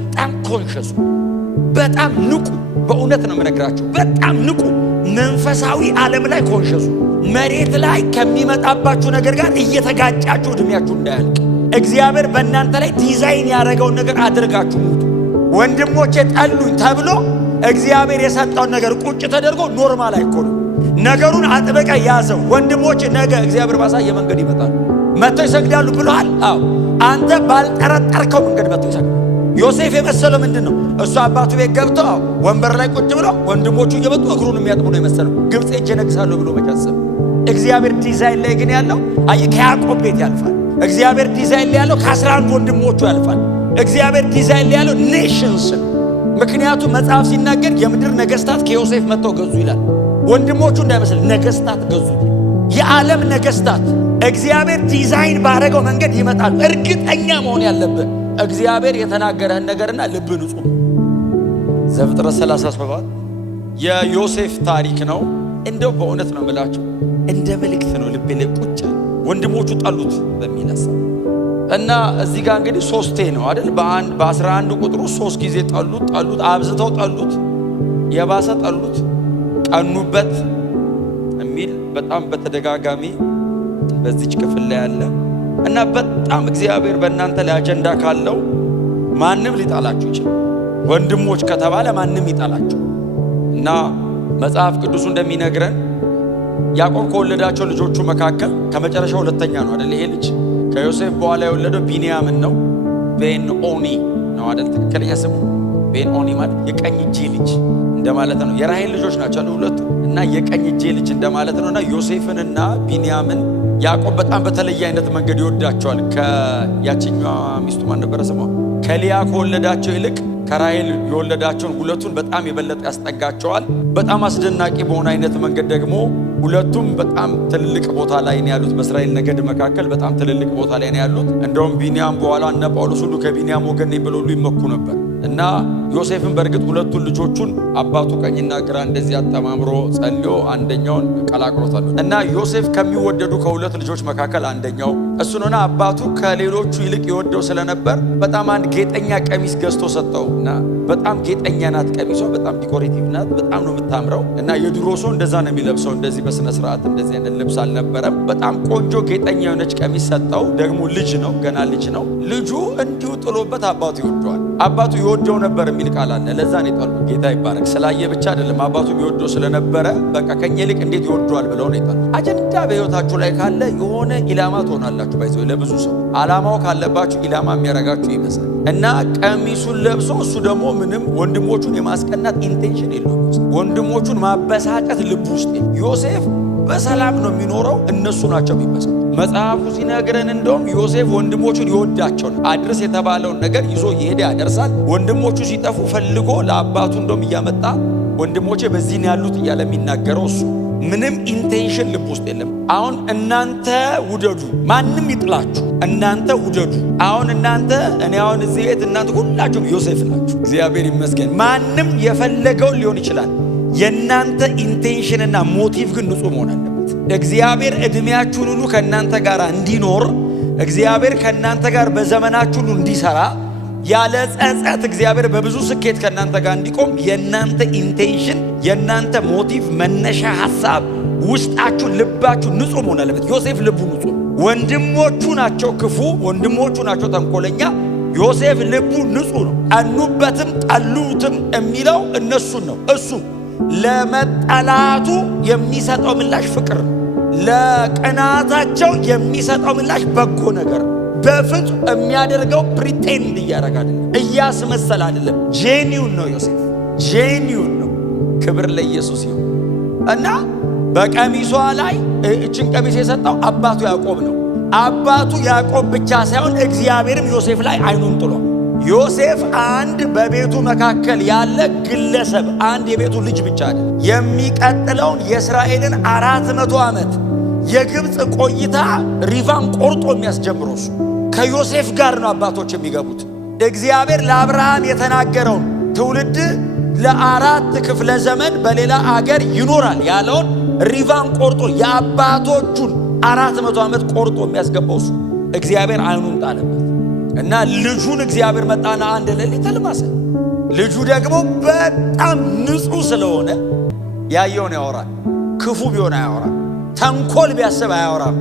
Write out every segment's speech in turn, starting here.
በጣም ኮንሸስ በጣም ንቁ በእውነት ነው የምነግራችሁ በጣም ንቁ መንፈሳዊ ዓለም ላይ ኮንሸስ መሬት ላይ ከሚመጣባችሁ ነገር ጋር እየተጋጫችሁ እድሜያችሁ እንዳያልቅ እግዚአብሔር በእናንተ ላይ ዲዛይን ያደረገውን ነገር አድርጋችሁ ወንድሞቼ ጠሉኝ ተብሎ እግዚአብሔር የሰጠውን ነገር ቁጭ ተደርጎ ኖርማል አይኮንም ነገሩን አጥበቀ ያዘው ወንድሞቼ ነገ እግዚአብሔር ባሳየ መንገድ ይመጣሉ መጥተው ይሰግዳሉ ብለዋል አዎ አንተ ባልጠረጠርከው መንገድ መጥተው ይሰግዳሉ ዮሴፍ የመሰለው ምንድነው እሱ አባቱ ቤት ገብቶ ወንበር ላይ ቁጭ ብሎ ወንድሞቹ እየመጡ እግሩን የሚያጥቡ ነው የመሰለው ግብጽ ሄጄ ነግሳለሁ ብሎ መጫሰብ እግዚአብሔር ዲዛይን ላይ ግን ያለው ከያዕቆብ ቤት ያልፋል እግዚአብሔር ዲዛይን ላይ ያለው ከ11 ወንድሞቹ ያልፋል እግዚአብሔር ዲዛይን ላይ ያለው ኔሽንስ ምክንያቱም መጽሐፍ ሲናገር የምድር ነገስታት ከዮሴፍ መጥተው ገዙ ይላል ወንድሞቹ እንዳይመስል ነገስታት ገዙ የዓለም ነገስታት እግዚአብሔር ዲዛይን ባረገው መንገድ ይመጣሉ እርግጠኛ መሆን ያለበት እግዚአብሔር የተናገረህን ነገርና ልብ ንጹህ ዘፍጥረት 37 የዮሴፍ ታሪክ ነው እንደው በእውነት ነው የምላችሁ እንደ መልእክት ነው ልብ ላይ ቁጭ ወንድሞቹ ጠሉት በሚነሳ እና እዚህ ጋር እንግዲህ ሶስቴ ነው አይደል በ11 ቁጥሩ 3 ጊዜ ጠሉት አብዝተው ጠሉት የባሰ ጠሉት ቀኑበት የሚል በጣም በተደጋጋሚ በዚች ክፍል ላይ ያለ እና በጣም እግዚአብሔር በእናንተ ላይ አጀንዳ ካለው ማንም ሊጣላችሁ ይችላል ወንድሞች ከተባለ ማንም ይጣላችሁ እና መጽሐፍ ቅዱስ እንደሚነግረን ያዕቆብ ከወለዳቸው ልጆቹ መካከል ከመጨረሻው ሁለተኛ ነው አይደል ይሄ ልጅ ከዮሴፍ በኋላ የወለደው ቢንያምን ነው ቤንኦኒ ነው አይደል ትክክለኛ ስሙ ቤንኦኒ ማለት የቀኝ እጄ ልጅ እንደማለት ነው የራሔል ልጆች ናቸው ሁለቱ እና የቀኝ እጄ ልጅ እንደማለት ነውና ዮሴፍንና ቢንያምን ያዕቆብ በጣም በተለየ አይነት መንገድ ይወዳቸዋል ከያችኛዋ ሚስቱ ማን ነበር ስሟ ከሊያ ከወለዳቸው ይልቅ ከራሔል የወለዳቸውን ሁለቱን በጣም የበለጠ ያስጠጋቸዋል በጣም አስደናቂ በሆነ አይነት መንገድ ደግሞ ሁለቱም በጣም ትልልቅ ቦታ ላይ ነው ያሉት በእስራኤል ነገድ መካከል በጣም ትልልቅ ቦታ ላይ ነው ያሉት እንደውም ቢንያም በኋላ እነ ጳውሎስ ሁሉ ከቢንያም ወገን ነው ብለው ይመኩ ነበር እና ዮሴፍን በርግጥ ሁለቱን ልጆቹን አባቱ ቀኝና ግራ እንደዚህ አጠማምሮ ጸልዮ አንደኛውን ቀላቅሎታል እና ዮሴፍ ከሚወደዱ ከሁለት ልጆች መካከል አንደኛው እሱ ነውና አባቱ ከሌሎቹ ይልቅ ይወደው ስለነበር በጣም አንድ ጌጠኛ ቀሚስ ገዝቶ ሰጠውና በጣም ጌጠኛ ናት ቀሚሷ በጣም ዲኮሬቲቭ ናት በጣም ነው የምታምረው እና የድሮ ሰው እንደዛ ነው የሚለብሰው እንደዚህ በስነ ስርዓት እንደዚህ አይነት ልብስ አልነበረም በጣም ቆንጆ ጌጠኛ የሆነች ቀሚስ ሰጠው ደግሞ ልጅ ነው ገና ልጅ ነው ልጁ እንዲሁ ጥሎበት አባቱ ይወደዋል አባቱ ይወደው ነበር የሚል ቃል አለ ለዛ ነው የጠሉ ጌታ ይባረክ ስላየ ብቻ አይደለም አባቱ ይወደው ስለነበረ በቃ ከኛ ይልቅ እንዴት ይወደዋል ብለው ነው የጠሉ አጀንዳ በህይወታችሁ ላይ ካለ የሆነ ኢላማ ትሆናላችሁ ባይዘው ለብዙ ሰው አላማው ካለባችሁ ኢላማ የሚያረጋችሁ ይመስላል እና ቀሚሱን ለብሶ እሱ ደግሞ ምንም ወንድሞቹን የማስቀናት ኢንቴንሽን የለውም ወንድሞቹን ማበሳጨት ልብ ውስጥ ዮሴፍ በሰላም ነው የሚኖረው እነሱ ናቸው የሚበሳጩ መጽሐፉ ሲነግረን እንደውም ዮሴፍ ወንድሞቹን ይወዳቸው አድርስ የተባለውን ነገር ይዞ ይሄድ ያደርሳል ወንድሞቹ ሲጠፉ ፈልጎ ለአባቱ እንደውም እያመጣ ወንድሞቼ በዚህ ነው ያሉት እያለ የሚናገረው እሱ ምንም ኢንቴንሽን ልብ ውስጥ የለም አሁን እናንተ ውደዱ ማንም ይጥላችሁ እናንተ ውደዱ አሁን እናንተ እኔ አሁን እዚህ ቤት እናንተ ሁላችሁም ዮሴፍ ናችሁ እግዚአብሔር ይመስገን ማንም የፈለገው ሊሆን ይችላል የእናንተ ኢንቴንሽንና ሞቲቭ ግን ንጹህ መሆን አለበት እግዚአብሔር እድሜያችሁን ሁሉ ከእናንተ ጋር እንዲኖር እግዚአብሔር ከእናንተ ጋር በዘመናችሁ ሁሉ እንዲሰራ ያለ ጸጸት እግዚአብሔር በብዙ ስኬት ከእናንተ ጋር እንዲቆም የእናንተ ኢንቴንሽን የእናንተ ሞቲቭ መነሻ ሐሳብ ውስጣችሁ ልባችሁ ንጹህ መሆን አለበት ዮሴፍ ልቡ ንጹህ ወንድሞቹ ናቸው ክፉ ወንድሞቹ ናቸው ተንኮለኛ ዮሴፍ ልቡ ንጹህ ነው ቀኑበትም ጠሉትም የሚለው እነሱን ነው እሱ ለመጠላቱ የሚሰጠው ምላሽ ፍቅር ለቀናታቸው የሚሰጠው ምላሽ በጎ ነገር በፍጹም የሚያደርገው ፕሪቴንድ እያደረገ አይደለም እያስመሰለ አይደለም ጄኒውን ነው ዮሴፍ ጄኒውን ነው ክብር ለኢየሱስ ይሁን እና በቀሚሷ ላይ እችን ቀሚስ የሰጠው አባቱ ያዕቆብ ነው አባቱ ያዕቆብ ብቻ ሳይሆን እግዚአብሔርም ዮሴፍ ላይ አይኑን ጥሏል ዮሴፍ አንድ በቤቱ መካከል ያለ ግለሰብ አንድ የቤቱ ልጅ ብቻ አይደል የሚቀጥለውን የእስራኤልን 400 ዓመት የግብጽ ቆይታ ሪቫን ቆርጦ የሚያስጀምረው እሱ ከዮሴፍ ጋር ነው አባቶች የሚገቡት እግዚአብሔር ለአብርሃም የተናገረውን ትውልድ ለ4 ክፍለ ዘመን በሌላ አገር ይኖራል ያለውን ሪቫን ቆርጦ የአባቶቹን 400 ዓመት ቆርጦ የሚያስገባው እሱ እግዚአብሔር አይኑን ጣለበት እና ልጁን እግዚአብሔር መጣና አንድ ሌሊት ተልማሰ። ልጁ ደግሞ በጣም ንጹሕ ስለሆነ ያየውን ያወራል። ክፉ ቢሆን አያወራም። ተንኮል ቢያስብ አያወራም።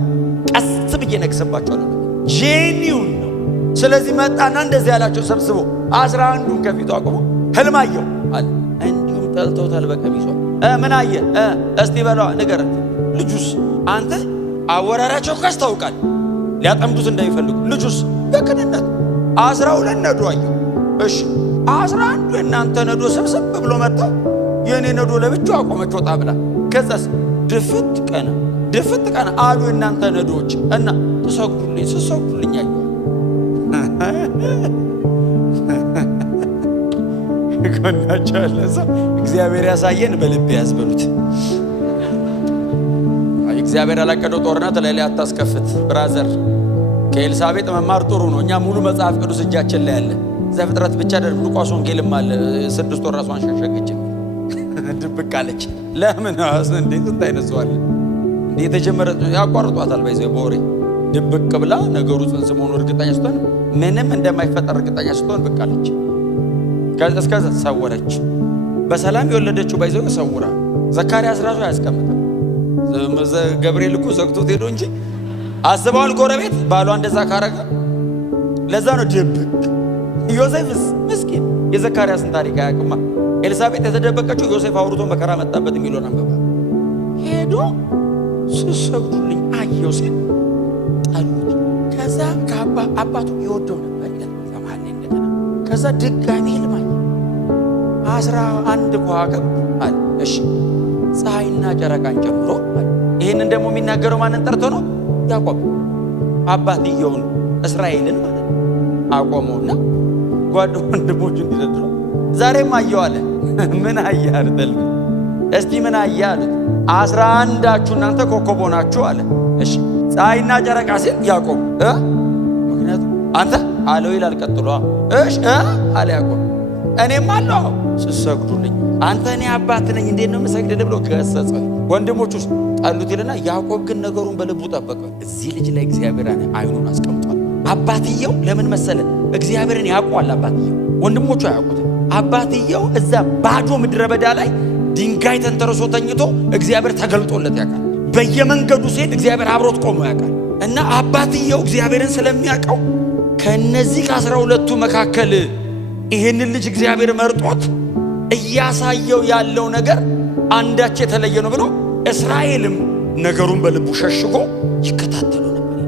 ቀስ ብዬ ነግስባቸዋለሁ። ጄኒውን ነው። ስለዚህ መጣና እንደዚህ ያላቸው ሰብስቦ 11ዱን ከፊቱ አቆሞ ህልም አየሁ አለ። እንዲሁም ጠልተውታል በቀሚሷ። ምን አየ? እስቲ በለዋ ንገረት። ልጁስ? አንተ አወራራቸው ካስታውቃል ሊያጠምዱት እንዳይፈልጉ። ልጁስ? በቅንነት 12 ነዶ አየሁ። እሺ 11ዱ የእናንተ ነዶ ሰብሰብ ብሎ መጣው፣ የእኔ ነዶ ለብቻው አቆመች ወጣ ብላ። ከዛስ ድፍት ቀና አሉ የእናንተ ነዶዎች እና ትሰግዱልኝ አየሁ። ጎናቸው ያለ ሰው እግዚአብሔር ያሳየን በልብ ያዝበሉት። እግዚአብሔር ያላቀደው ጦርነት ላይ አታስከፍት ብራዘር። ከኤልሳቤጥ መማር ጥሩ ነው። እኛ ሙሉ መጽሐፍ ቅዱስ እጃችን ላይ አለ። ዘፍጥረት ብቻ አይደለም ሉቃስ ወንጌልም አለ። 6 ወር ራሷን ሸሸገች፣ ድብቅ አለች። ለምን እንዴት እንታይነሷል? እንዴ የተጀመረ ያቋርጧታል። ባይዘው በወሬ ድብቅ ብላ ነገሩ ጽንስ መሆኑ እርግጠኛ ስትሆን ምንም እንደማይፈጠር እርግጠኛ ስትሆን ብቅ አለች። እስከዛ ሰወረች። በሰላም የወለደችው ባይዘው ሰውራ። ዘካርያስ ራሱ አያስቀምጥም። ገብርኤል እኮ ዘግቶት ሄዶ እንጂ አስበዋል። ጎረቤት ባሏ እንደዛ ካረገ ለዛ ነው ድብቅ። ዮሴፍስ ምስኪን የዘካርያስን ታሪክ አያውቅማ። ኤልሳቤጥ የተደበቀችው ዮሴፍ አውርቶ መከራ መጣበት የሚለውን አንበባ ሄዶ ስሰግዱልኝ አየው ሲል ጠሉት። ከዛ አባቱ ይወደው ነበር ይላል ሰማለ እንደገና። ከዛ ድጋሚ ህልም አየ። 11 ከዋክብት አለ። እሺ ፀሐይና ጨረቃን ጨምሮ አለ። ይሄንን ደግሞ የሚናገረው ማንን ጠርቶ ነው? ያዕቆብ አባትየውን እስራኤልን ማለት ነው። አቆመውና ጓዶ ወንድሞቹ እንዲደድሩ ዛሬም አየው አለ። ምን አየህ አርተል? እስቲ ምን አየህ አሉት። 11ዳችሁ እናንተ ኮከብ ሆናችሁ አለ። እሺ ፀሐይና ጨረቃ ሲል ያዕቆብ ምክንያቱም አንተ አለው ይላል ቀጥሎ። እሺ አለ ያዕቆብ እኔም አለው ስሰግዱልኝ አንተ እኔ አባት ነኝ እንዴት ነው የምሰግድልህ ብሎ ገሰጸ። ወንድሞቹስ ጠሉት ይልና ያዕቆብ ግን ነገሩን በልቡ ጠበቀ። እዚህ ልጅ ላይ እግዚአብሔር አይኑን አስቀምጧል። አባትየው ለምን መሰለ? እግዚአብሔርን ያውቋል አባትየው፣ ወንድሞቹ አያውቁት። አባትየው እዛ ባዶ ምድረ በዳ ላይ ድንጋይ ተንተርሶ ተኝቶ እግዚአብሔር ተገልጦለት ያውቃል። በየመንገዱ ሲሄድ እግዚአብሔር አብሮት ቆሞ ያውቃል። እና አባትየው እግዚአብሔርን ስለሚያውቀው ከነዚህ ከ12ቱ መካከል ይሄንን ልጅ እግዚአብሔር መርጦት እያሳየው ያለው ነገር አንዳች የተለየ ነው ብሎ እስራኤልም ነገሩን በልቡ ሸሽጎ ይከታተሉ ነበር።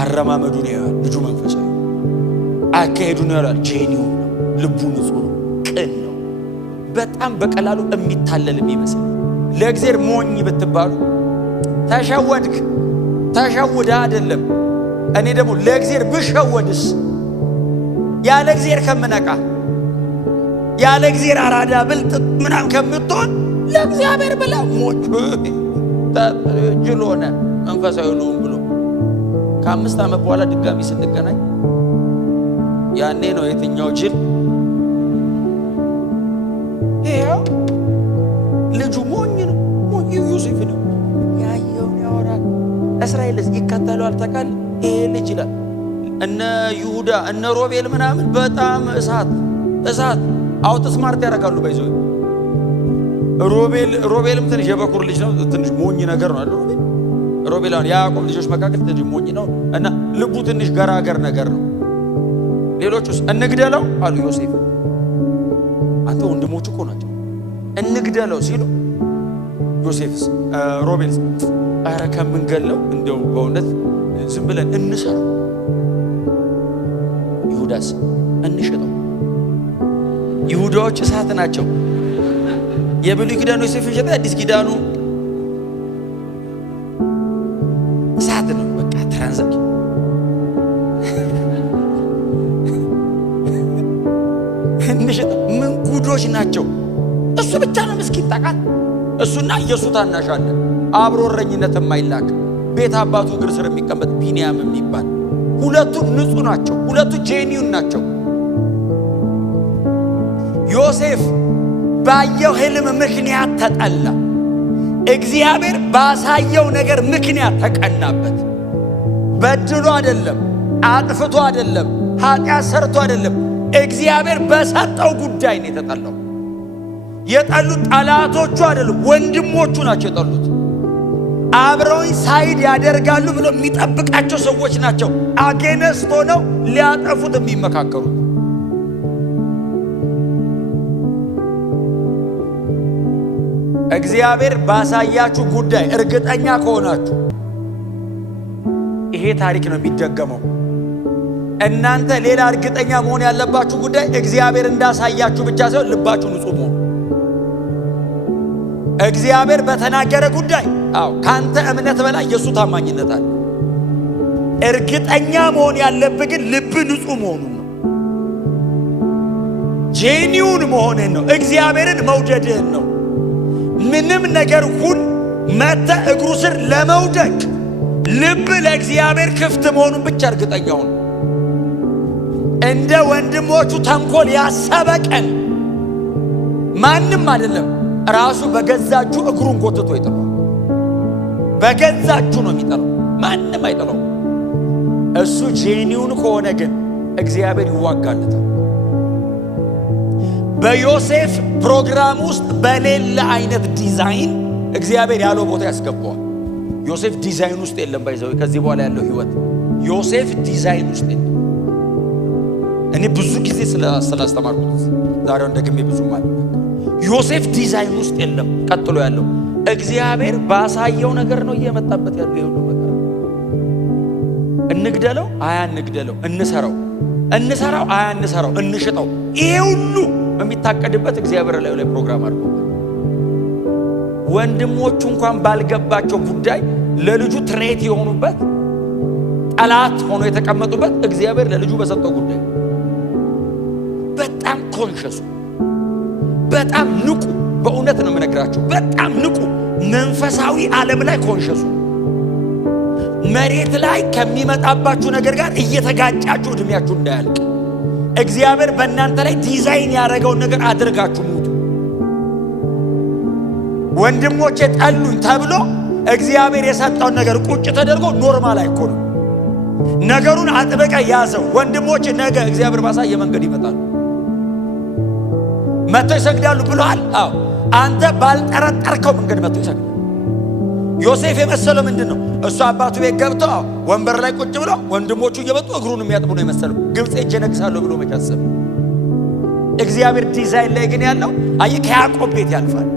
አረማመዱን ያያል። ልጁ መንፈሳዊ አካሄዱን ያያል። ጄኒው ነው። ልቡ ንጹህ ነው። ቅን ነው። በጣም በቀላሉ የሚታለል የሚመስል ለእግዚአብሔር ሞኝ ብትባሉ ተሸውዳ አይደለም። እኔ ደግሞ ለእግዚአብሔር ብሸወድስ ያለ እግዚአብሔር ከምነቃ ያለ እግዚአብሔር አራዳ ብልጥ ምናምን ከምትሆን ለእግዚአብሔር ብላ ሞች ጅል ሆነ መንፈሳዊ ነው ብሎ ከ5 ዓመት በኋላ ድጋሚ ስንገናኝ ያኔ ነው የትኛው ጅል ይሄው ልጁ ሞኝ ነው። ሞኝ ዮሴፍ ነው። ያየውን ያወራል። እስራኤልስ ይከተለዋል። ታውቃለህ? ይሄ ልጅ ይላል እነ ይሁዳ እነ ሮቤል ምናምን በጣም እሳት አውት ስማርት ያደርጋሉ። ባይዘው ሮቤልም ትንሽ የበኩር ልጅ ነው። ትንሽ ሞኝ ነገር ነው አይደል? ሮቤል አሁን ያዕቆብ ልጆች መካከል ትንሽ ሞኝ ነው እና ልቡ ትንሽ ገራገር ነገር ነው። ሌሎቹስ እንግደለው አሉ። ዮሴፍ አንተ ወንድሞቹ እኮ ናቸው እንግደለው ሲሉ ዮሴፍስ ሮቤልስ ኧረ ከምንገለው እንደው በእውነት ዝም ብለን እንሰራው። ይሁዳስ እንሽጠው። ይሁዳዎች እሳት ናቸው። የብሉይ ኪዳኑ ዮሴፍን ሸጠ፣ አዲስ ኪዳኑ እሳት ነው። በቃ ትራንዛክሽን እንሽጠው። ምን ጉዶች ናቸው። እሱ ብቻ ነው ምስኪን ታውቃለህ። እሱና ኢየሱ ታናሽ አለ አብሮ እረኝነት የማይላክ ቤት አባቱ እግር ስር የሚቀመጥ ቢንያም የሚባል ሁለቱ ንጹህ ናቸው። ሁለቱ ጄኒውን ናቸው። ዮሴፍ ባየው ህልም ምክንያት ተጠላ። እግዚአብሔር ባሳየው ነገር ምክንያት ተቀናበት። በድሎ አይደለም፣ አጥፍቶ አይደለም፣ ኃጢአት ሰርቶ አይደለም። እግዚአብሔር በሰጠው ጉዳይ ነው የተጠላው። የጠሉት ጠላቶቹ አይደሉም፣ ወንድሞቹ ናቸው የጠሉት። አብረውኝ ሳይድ ያደርጋሉ ብሎ የሚጠብቃቸው ሰዎች ናቸው አጌነስት ሆነው ሊያጠፉት የሚመካከሩት። እግዚአብሔር ባሳያችሁ ጉዳይ እርግጠኛ ከሆናችሁ ይሄ ታሪክ ነው የሚደገመው። እናንተ ሌላ እርግጠኛ መሆን ያለባችሁ ጉዳይ እግዚአብሔር እንዳሳያችሁ ብቻ ሳይሆን ልባችሁ ንጹህ መሆን። እግዚአብሔር በተናገረ ጉዳይ ካንተ እምነት በላይ የሱ ታማኝነት አለ። እርግጠኛ መሆን ያለብህ ግን ልብ ንጹህ መሆኑን ነው። ጄኒውን መሆንህን ነው። እግዚአብሔርን መውደድህን ነው። ምንም ነገር ሁን መተ እግሩ ስር ለመውደቅ ልብ ለእግዚአብሔር ክፍት መሆኑን ብቻ እርግጠኛ ሁን። እንደ ወንድሞቹ ተንኮል ያሰበ ቀን ማንም አይደለም ራሱ በገዛጁ እግሩን ጎትቶ ይጥላል። በገዛጁ ነው የሚጠላው፣ ማንም አይጠላው። እሱ ጄኒውን ከሆነ ግን እግዚአብሔር ይዋጋለታል። በዮሴፍ ፕሮግራም ውስጥ በሌላ አይነት ዲዛይን እግዚአብሔር ያለው ቦታ ያስገባዋል። ዮሴፍ ዲዛይን ውስጥ የለም። ባይዘው ከዚህ በኋላ ያለው ህይወት ዮሴፍ ዲዛይን ውስጥ የለም። እኔ ብዙ ጊዜ ስላስተማርኩት ዛሬው እንደግሜ ብዙ ማለት ዮሴፍ ዲዛይን ውስጥ የለም። ቀጥሎ ያለው እግዚአብሔር ባሳየው ነገር ነው እየመጣበት ያለው። ይሁሉ መከራ እንግደለው አያንግደለው፣ እንሰራው አያንሰራው፣ እንሽጠው፣ ይሄ ሁሉ የሚታቀድበት እግዚአብሔር ላይ ፕሮግራም አድርጎበት ወንድሞቹ እንኳን ባልገባቸው ጉዳይ ለልጁ ትሬት የሆኑበት ጠላት ሆኖ የተቀመጡበት እግዚአብሔር ለልጁ በሰጠው ጉዳይ በጣም ኮንሸሱ፣ በጣም ንቁ። በእውነት ነው የምነግራችሁ፣ በጣም ንቁ። መንፈሳዊ ዓለም ላይ ኮንሸሱ። መሬት ላይ ከሚመጣባችሁ ነገር ጋር እየተጋጫችሁ እድሜያችሁ እንዳያልቅ እግዚአብሔር በእናንተ ላይ ዲዛይን ያደረገውን ነገር አድርጋችሁ ሙቱ። ወንድሞቼ ጠሉኝ ተብሎ እግዚአብሔር የሰጠውን ነገር ቁጭ ተደርጎ ኖርማል አይኮንም። ነገሩን አጥበቀ ያዘው። ወንድሞቼ ነገ እግዚአብሔር ባሳየ መንገድ ይመጣሉ፣ መጥተው ይሰግዳሉ ብለዋል። አዎ አንተ ባልጠረጠርከው መንገድ መጥተው ይሰግዳሉ። ዮሴፍ የመሰለው ምንድን ነው? እሱ አባቱ ቤት ገብቶ ወንበር ላይ ቁጭ ብሎ ወንድሞቹ እየመጡ እግሩን የሚያጥቡ ነው የመሰለው። ግብፅ ሄጄ ነግሳለሁ ብሎ መቻሰብ። እግዚአብሔር ዲዛይን ላይ ግን ያለው አይ ከያዕቆብ ቤት ያልፋል።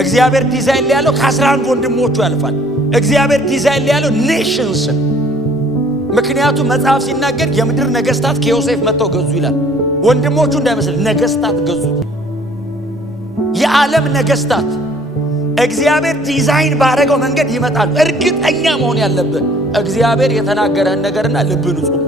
እግዚአብሔር ዲዛይን ላይ ያለው ከ11 ወንድሞቹ ያልፋል። እግዚአብሔር ዲዛይን ላይ ያለው ኔሽንስን። ምክንያቱም መጽሐፍ ሲናገር የምድር ነገስታት ከዮሴፍ መጥተው ገዙ ይላል። ወንድሞቹ እንዳይመስል ነገስታት ገዙት። የዓለም ነገስታት እግዚአብሔር ዲዛይን ባረገው መንገድ ይመጣሉ። እርግጠኛ መሆን ያለብን እግዚአብሔር የተናገረን ነገርና ልብ ንጹህ